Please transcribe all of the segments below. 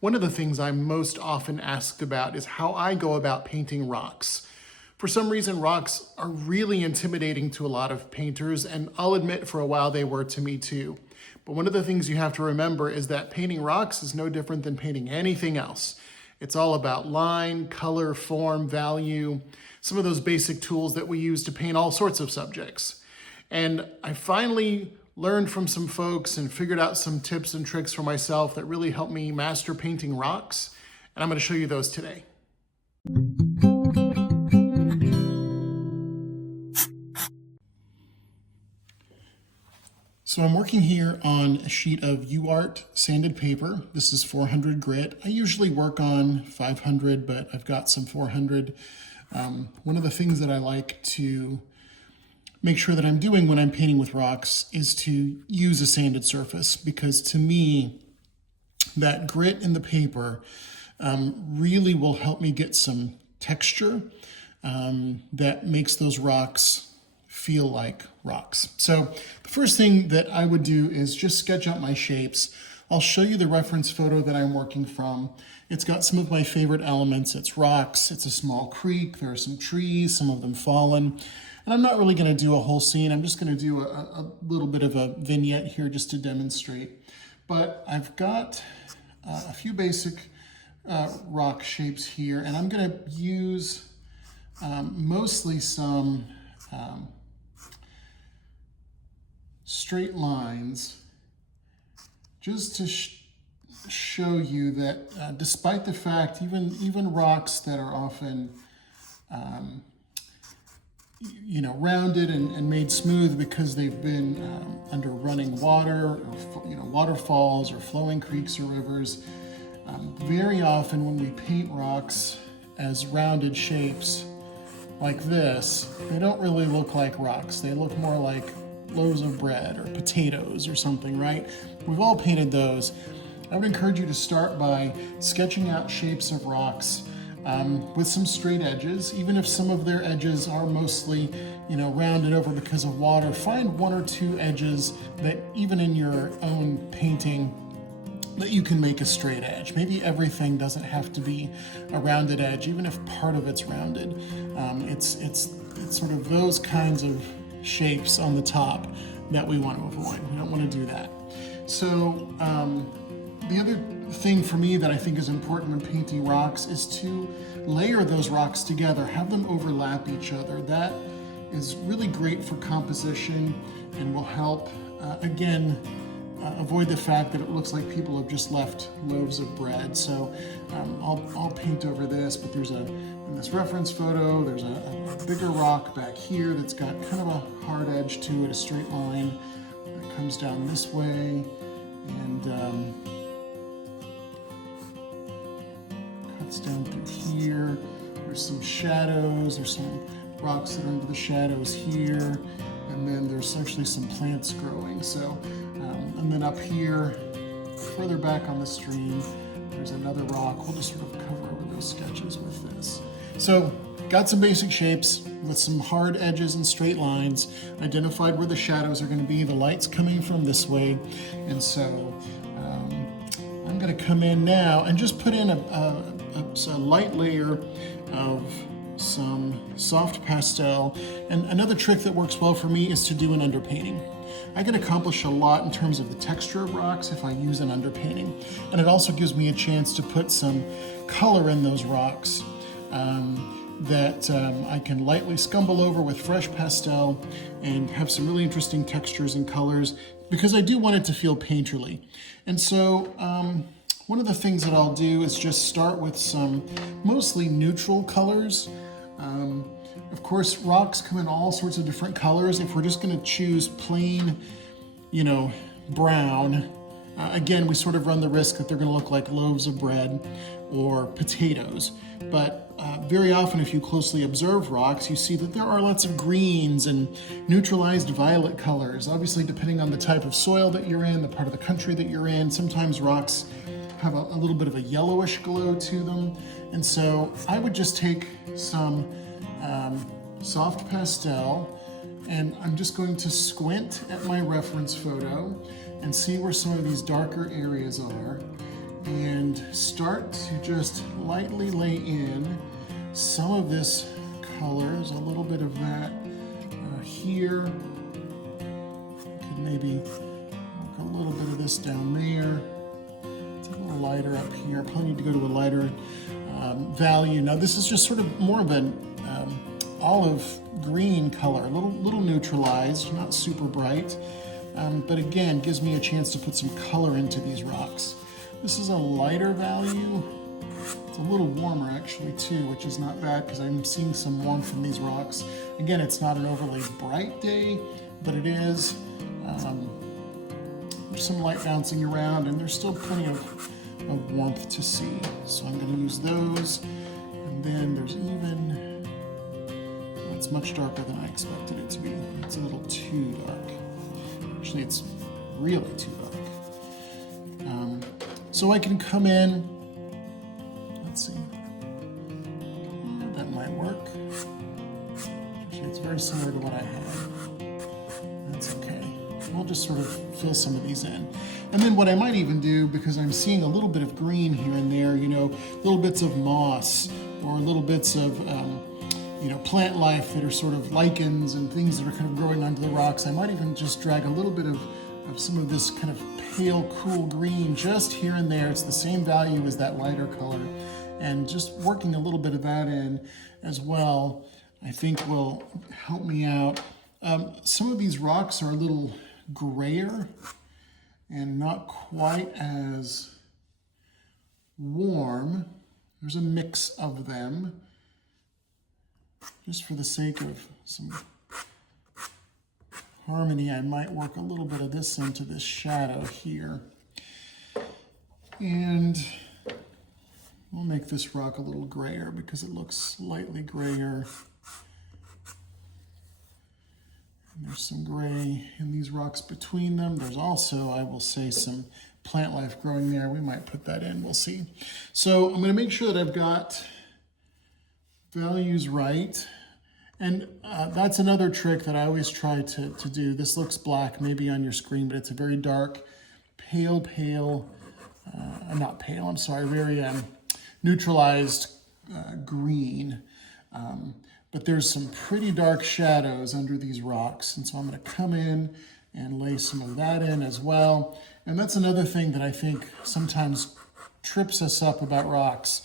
One of the things I'm most often asked about is how I go about painting rocks. For some reason, rocks are really intimidating to a lot of painters, and I'll admit for a while they were to me too. But one of the things you have to remember is that painting rocks is no different than painting anything else. It's all about line, color, form, value, some of those basic tools that we use to paint all sorts of subjects. And I finally learned from some folks and figured out some tips and tricks for myself that really helped me master painting rocks. And I'm going to show you those today. So I'm working here on a sheet of UArt sanded paper. This is 400 grit. I usually work on 500, but I've got some 400. One of the things that I like to make sure that I'm doing when I'm painting with rocks is to use a sanded surface, because to me, that grit in the paper really will help me get some texture that makes those rocks feel like rocks. So the first thing that I would do is just sketch out my shapes. I'll show you the reference photo that I'm working from. It's got some of my favorite elements. It's rocks, it's a small creek, there are some trees, some of them fallen. And I'm not really going to do a whole scene. I'm just going to do a little bit of a vignette here just to demonstrate. But I've got a few basic rock shapes here, and I'm going to use mostly some straight lines just to show you that despite the fact even rocks that are often rounded and made smooth because they've been under running water, or waterfalls or flowing creeks or rivers, very often when we paint rocks as rounded shapes like this, they don't really look like rocks. They look more like loaves of bread or potatoes or something, right? We've all painted those. I would encourage you to start by sketching out shapes of rocks with some straight edges. Even if some of their edges are mostly, rounded over because of water, find one or two edges that even in your own painting that you can make a straight edge. Maybe everything doesn't have to be a rounded edge, even if part of it's rounded. It's sort of those kinds of shapes on the top that we want to avoid. We don't want to do that. So the other thing for me that I think is important when painting rocks is to layer those rocks together, have them overlap each other. That is really great for composition and will help, avoid the fact that it looks like people have just left loaves of bread. So I'll paint over this, but in this reference photo, there's a bigger rock back here that's got kind of a hard edge to it, a straight line that comes down this way, and cuts down through here. There's some shadows, there's some rocks that are under the shadows here, and then there's actually some plants growing. So, and then up here, further back on the stream, there's another rock. We'll just sort of cover over those sketches with this. So, got some basic shapes with some hard edges and straight lines, identified where the shadows are going to be, the light's coming from this way, and so I'm going to come in now and just put in a light layer of some soft pastel. And another trick that works well for me is to do an underpainting. I can accomplish a lot in terms of the texture of rocks if I use an underpainting. And it also gives me a chance to put some color in those rocks that I can lightly scumble over with fresh pastel and have some really interesting textures and colors, because I do want it to feel painterly. And so one of the things that I'll do is just start with some mostly neutral colors. Of course, rocks come in all sorts of different colors. If we're just going to choose plain, brown, again, we sort of run the risk that they're going to look like loaves of bread or potatoes. But very often, if you closely observe rocks, you see that there are lots of greens and neutralized violet colors. Obviously, depending on the type of soil that you're in, the part of the country that you're in, sometimes rocks have a little bit of a yellowish glow to them. And so I would just take some soft pastel, and I'm just going to squint at my reference photo and see where some of these darker areas are. and start to just lightly lay in some of this color. There's a little bit of that here. Could maybe work a little bit of this down there. It's a little lighter up here. Probably need to go to a lighter value. Now this is just sort of more of an olive green color, a little neutralized, not super bright, but again, gives me a chance to put some color into these rocks. This is a lighter value. It's a little warmer actually too, which is not bad because I'm seeing some warmth in these rocks. Again, it's not an overly bright day, but it is. There's some light bouncing around and there's still plenty of warmth to see. So I'm going to use those. And then there's even, well, it's much darker than I expected it to be. It's a little too dark. Actually, it's really too dark. So I can come in, let's see, that might work. Actually, it's very similar to what I had. That's okay. We'll just sort of fill some of these in. And then what I might even do, because I'm seeing a little bit of green here and there, you know, little bits of moss or little bits of, you know, plant life that are sort of lichens and things that are kind of growing onto the rocks. I might even just drag a little bit of some of this kind of pale, cool green just here and there. It's the same value as that lighter color. And just working a little bit of that in as well, I think will help me out. Some of these rocks are a little grayer and not quite as warm. There's a mix of them, just for the sake of some harmony. I might work a little bit of this into this shadow here. And we'll make this rock a little grayer because it looks slightly grayer. And there's some gray in these rocks between them. There's also, I will say, some plant life growing there. We might put that in, we'll see. So I'm going to make sure that I've got values right. And that's another trick that I always try to do. This looks black maybe on your screen, but it's a very dark, pale, not pale, I'm sorry, very neutralized green. But there's some pretty dark shadows under these rocks. And so I'm gonna come in and lay some of that in as well. And that's another thing that I think sometimes trips us up about rocks.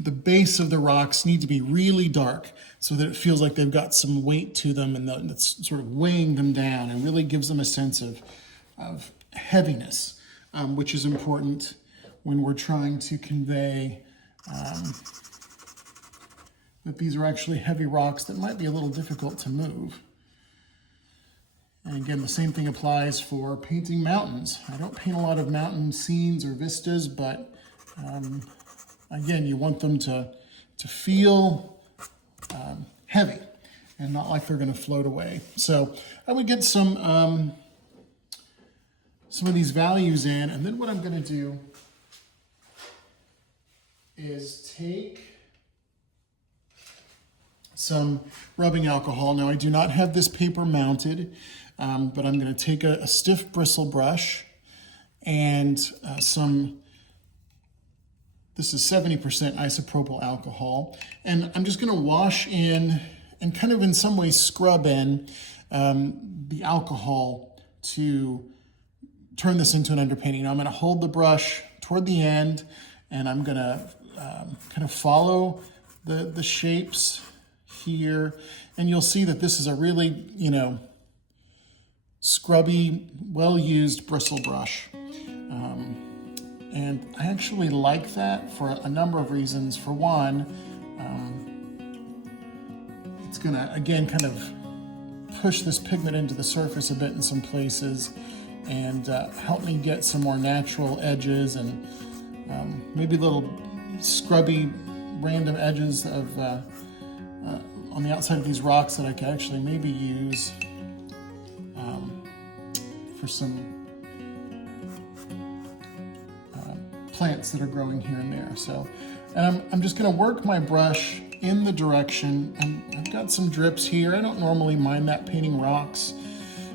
The base of the rocks need to be really dark so that it feels like they've got some weight to them and that's sort of weighing them down and really gives them a sense of heaviness, which is important when we're trying to convey that these are actually heavy rocks that might be a little difficult to move. And again, the same thing applies for painting mountains. I don't paint a lot of mountain scenes or vistas, but again, you want them to feel heavy and not like they're going to float away. So I would get some of these values in, and then what I'm going to do is take some rubbing alcohol. Now I do not have this paper mounted, but I'm going to take a stiff bristle brush and this is 70% isopropyl alcohol. And I'm just gonna wash in and kind of in some ways scrub in the alcohol to turn this into an underpainting. Now I'm gonna hold the brush toward the end and I'm gonna kind of follow the shapes here. And you'll see that this is a really, you know, scrubby, well-used bristle brush. And I actually like that for a number of reasons. For one, it's gonna, again, kind of push this pigment into the surface a bit in some places and help me get some more natural edges and maybe little scrubby random edges of on the outside of these rocks that I could actually maybe use for some plants that are growing here and there. So, and I'm just gonna work my brush in the direction, and I've got some drips here. I don't normally mind that painting rocks,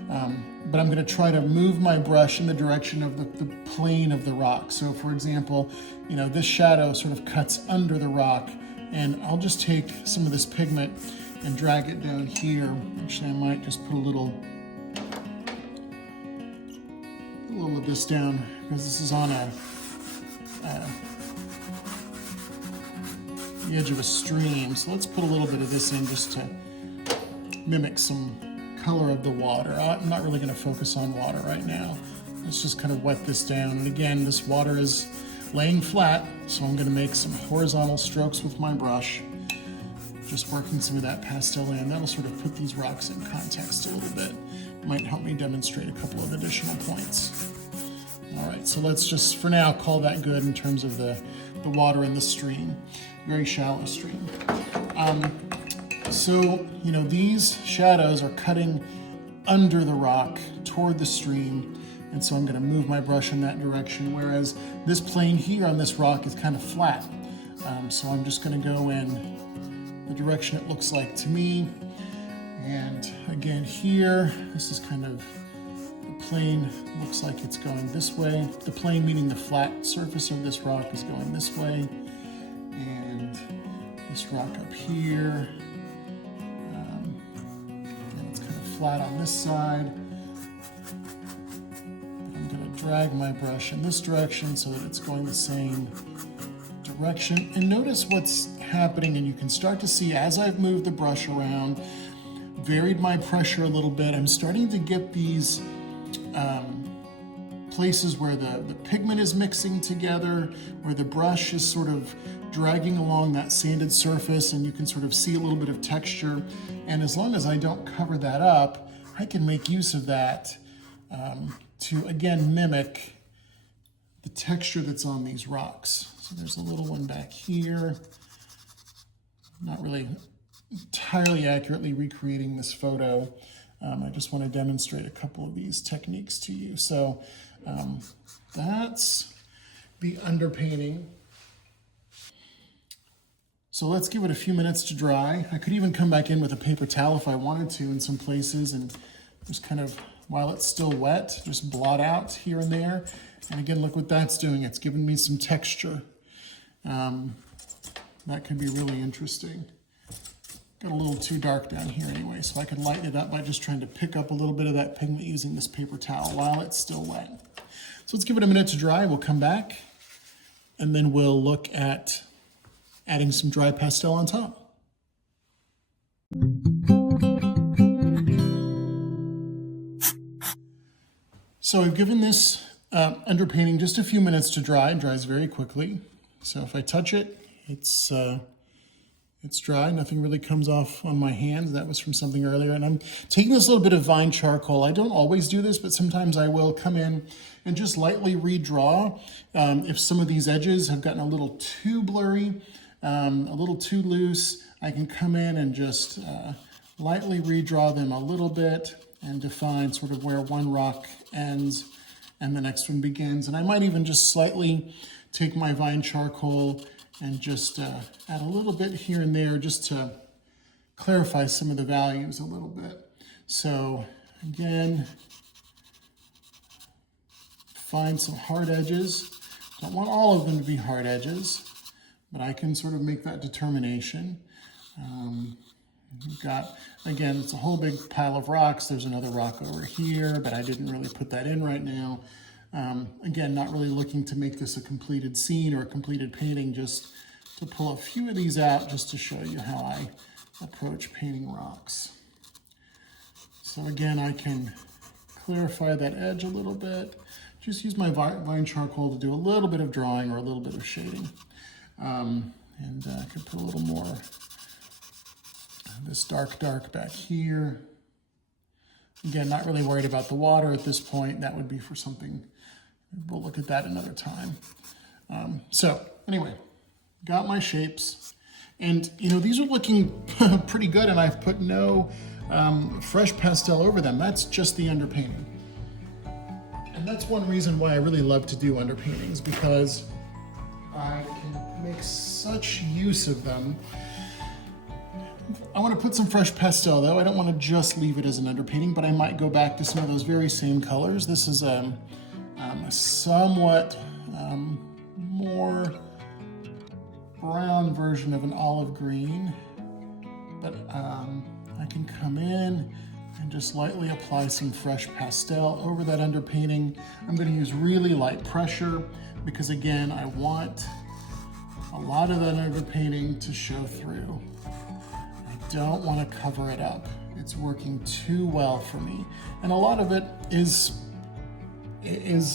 but I'm going to try to move my brush in the direction of the plane of the rock. So for example, this shadow sort of cuts under the rock, and I'll just take some of this pigment and drag it down here. Actually, I might just put a little of this down, because this is on the edge of a stream. So let's put a little bit of this in just to mimic some color of the water. I'm not really going to focus on water right now. Let's just kind of wet this down. And again, this water is laying flat, so I'm going to make some horizontal strokes with my brush, just working some of that pastel in. That'll sort of put these rocks in context a little bit. Might help me demonstrate a couple of additional points. All right, so let's just, for now, call that good in terms of the water in the stream. Very shallow stream. So, these shadows are cutting under the rock toward the stream, and so I'm going to move my brush in that direction, whereas this plane here on this rock is kind of flat. So I'm just going to go in the direction it looks like to me. And again here, this is kind of, the plane looks like it's going this way. The plane meaning the flat surface of this rock is going this way. And this rock up here, and it's kind of flat on this side. I'm going to drag my brush in this direction so that it's going the same direction. And notice what's happening, and you can start to see as I've moved the brush around, varied my pressure a little bit, I'm starting to get these places where the pigment is mixing together, where the brush is sort of dragging along that sanded surface, and you can sort of see a little bit of texture. And as long as I don't cover that up, I can make use of that to, again, mimic the texture that's on these rocks. So there's a little one back here. Not really entirely accurately recreating this photo. I just want to demonstrate a couple of these techniques to you. So that's the underpainting. So let's give it a few minutes to dry. I could even come back in with a paper towel if I wanted to in some places, and just kind of, while it's still wet, just blot out here and there. And again, look what that's doing. It's giving me some texture. That could be really interesting. Got a little too dark down here anyway, so I can lighten it up by just trying to pick up a little bit of that pigment using this paper towel while it's still wet. So let's give it a minute to dry. We'll come back, and then we'll look at adding some dry pastel on top. So I've given this underpainting just a few minutes to dry. It dries very quickly. So if I touch it, it's dry. Nothing really comes off on my hands. That was from something earlier. And I'm taking this little bit of vine charcoal. I don't always do this, but sometimes I will come in and just lightly redraw. If some of these edges have gotten a little too blurry, a little too loose, I can come in and just lightly redraw them a little bit and define sort of where one rock ends and the next one begins. And I might even just slightly take my vine charcoal and just add a little bit here and there just to clarify some of the values a little bit. So again, find some hard edges. Don't want all of them to be hard edges, but I can sort of make that determination. We've got, again, it's a whole big pile of rocks. There's another rock over here, but I didn't really put that in right now. Again, not really looking to make this a completed scene or a completed painting, just to pull a few of these out just to show you how I approach painting rocks. So again, I can clarify that edge a little bit. Just use my vine charcoal to do a little bit of drawing or a little bit of shading. And I could put a little more of this dark back here. Again, not really worried about the water at this point. That would be for something. We'll look at that another time. So anyway, got my shapes. And these are looking pretty good, and I've put no fresh pastel over them. That's just the underpainting. And that's one reason why I really love to do underpaintings, because I can make such use of them I want to put some fresh pastel though. I don't want to just leave it as an underpainting, but I might go back to some of those very same colors. This is a somewhat more brown version of an olive green, but I can come in and just lightly apply some fresh pastel over that underpainting. I'm going to use really light pressure because again, I want a lot of that underpainting to show through. I don't want to cover it up. It's working too well for me. And a lot of it is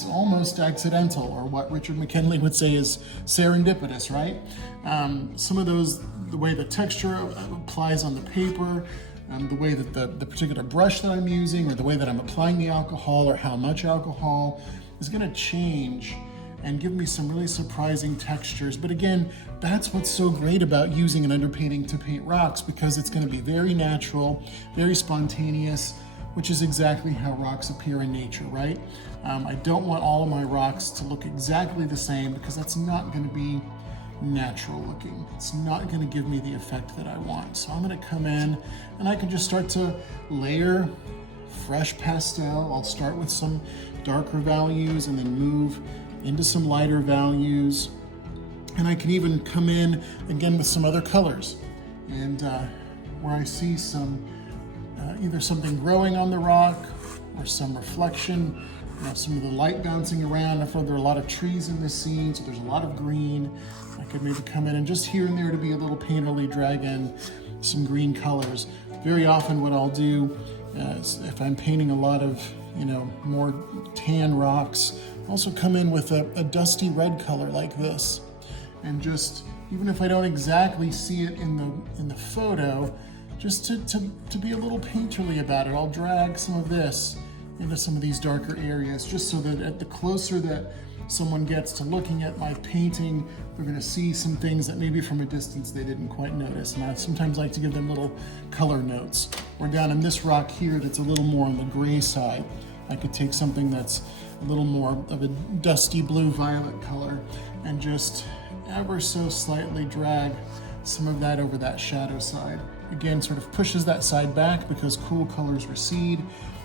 almost accidental, or what Richard McKinley would say is serendipitous, right? Some of those, the way the texture applies on the paper, the way that the particular brush that I'm using, or the way that I'm applying the alcohol, or how much alcohol is going to change and give me some really surprising textures. But again, that's what's so great about using an underpainting to paint rocks, because it's going to be very natural, very spontaneous, which is exactly how rocks appear in nature, right? I don't want all of my rocks to look exactly the same, because that's not going to be natural looking. It's not going to give me the effect that I want. So I'm going to come in and I can just start to layer fresh pastel. I'll start with some darker values and then move into some lighter values. And I can even come in again with some other colors. And where I see some, either something growing on the rock or some reflection, some of the light bouncing around. I've heard there are a lot of trees in this scene, so there's a lot of green. I could maybe come in and just here and there to be a little painterly drag in some green colors. Very often what I'll do is if I'm painting a lot of, more tan rocks, also come in with a dusty red color like this. And just, even if I don't exactly see it in the photo, just to be a little painterly about it, I'll drag some of this into some of these darker areas, just so that at the closer that someone gets to looking at my painting, they're going to see some things that maybe from a distance they didn't quite notice. And I sometimes like to give them little color notes. Or down in this rock here that's a little more on the gray side, I could take something that's a little more of a dusty blue-violet color and just ever so slightly drag some of that over that shadow side. Again, sort of pushes that side back because cool colors recede,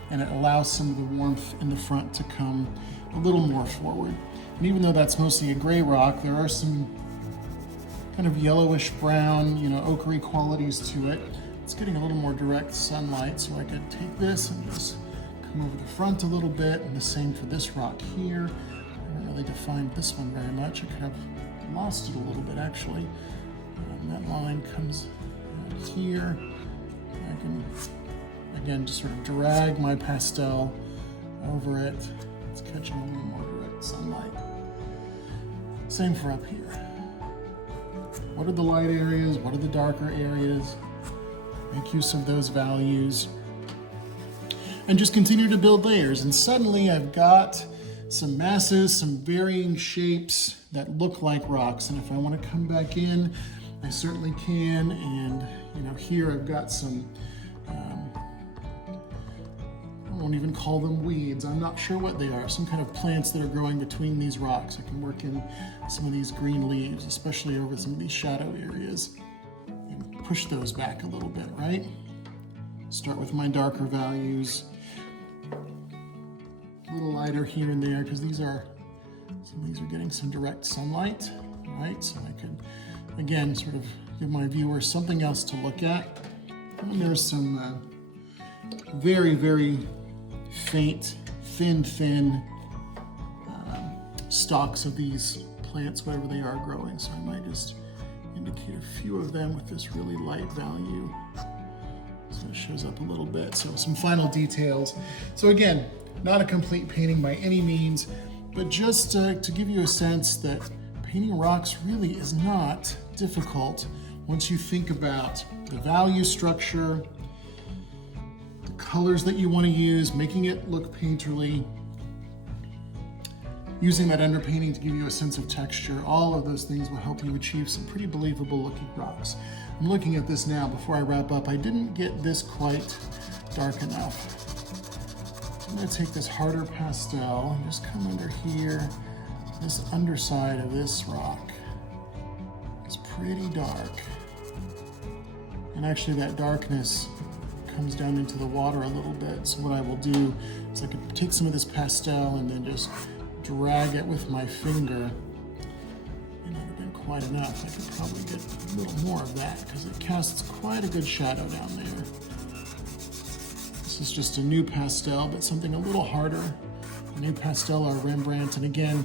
and it allows some of the warmth in the front to come a little more forward. And even though that's mostly a gray rock, there are some kind of yellowish brown, ochre qualities to it. It's getting a little more direct sunlight, so I could take this and just come over the front a little bit, and the same for this rock here. I haven't really defined this one very much. I could have lost it a little bit actually. That line comes out here. I can, again, just sort of drag my pastel over it. It's catching a little more direct sunlight. Same for up here. What are the light areas? What are the darker areas? Make use of those values. And just continue to build layers. And suddenly I've got some masses, some varying shapes that look like rocks. And if I want to come back in, I certainly can. And here I've got some, I won't even call them weeds. I'm not sure what they are. Some kind of plants that are growing between these rocks. I can work in some of these green leaves, especially over some of these shadow areas, and push those back a little bit, right? Start with my darker values. A little lighter here and there, because some of these are getting some direct sunlight, right? So I could, again, sort of give my viewers something else to look at. And there's some very, very faint, thin stalks of these plants, whatever they are, growing. So I might just indicate a few of them with this really light value. So it shows up a little bit. So some final details. So again, not a complete painting by any means, but just to give you a sense that painting rocks really is not difficult once you think about the value structure, the colors that you want to use, making it look painterly, using that underpainting to give you a sense of texture. All of those things will help you achieve some pretty believable looking rocks. I'm looking at this now before I wrap up. I didn't get this quite dark enough. I'm going to take this harder pastel and just come under here. This underside of this rock is pretty dark. And actually that darkness comes down into the water a little bit. So what I will do is I could take some of this pastel and then just drag it with my finger. And that would have been quite enough. I could probably get a little more of that because it casts quite a good shadow down there. This is just a new pastel, but something a little harder. A new pastel or Rembrandt, and again,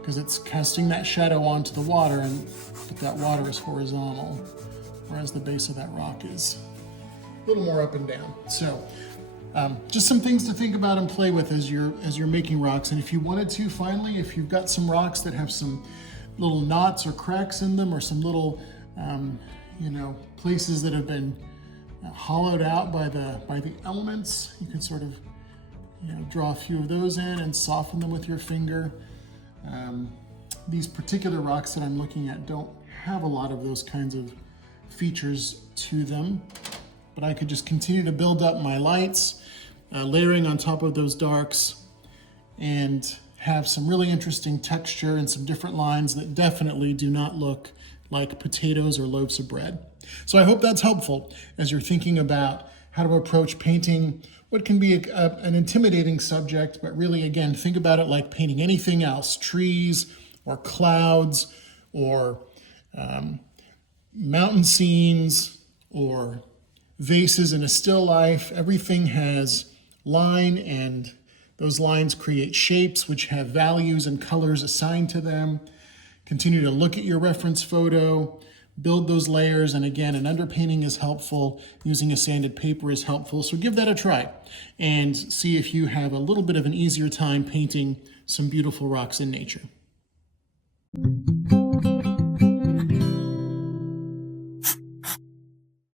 because it's casting that shadow onto the water, but that water is horizontal, whereas the base of that rock is a little more up and down. So just some things to think about and play with as you're making rocks. And if you wanted to, finally, if you've got some rocks that have some little knots or cracks in them, or some little places that have been hollowed out by the elements, you can sort of draw a few of those in and soften them with your finger. These particular rocks that I'm looking at don't have a lot of those kinds of features to them, but I could just continue to build up my lights, layering on top of those darks, and have some really interesting texture and some different lines that definitely do not look like potatoes or loaves of bread. So I hope that's helpful as you're thinking about how to approach painting what can be an intimidating subject, but really, again, think about it like painting anything else, trees or clouds or mountain scenes or vases in a still life. Everything has line, and those lines create shapes which have values and colors assigned to them. Continue to look at your reference photo, build those layers, and again, an underpainting is helpful. Using a sanded paper is helpful. So give that a try and see if you have a little bit of an easier time painting some beautiful rocks in nature.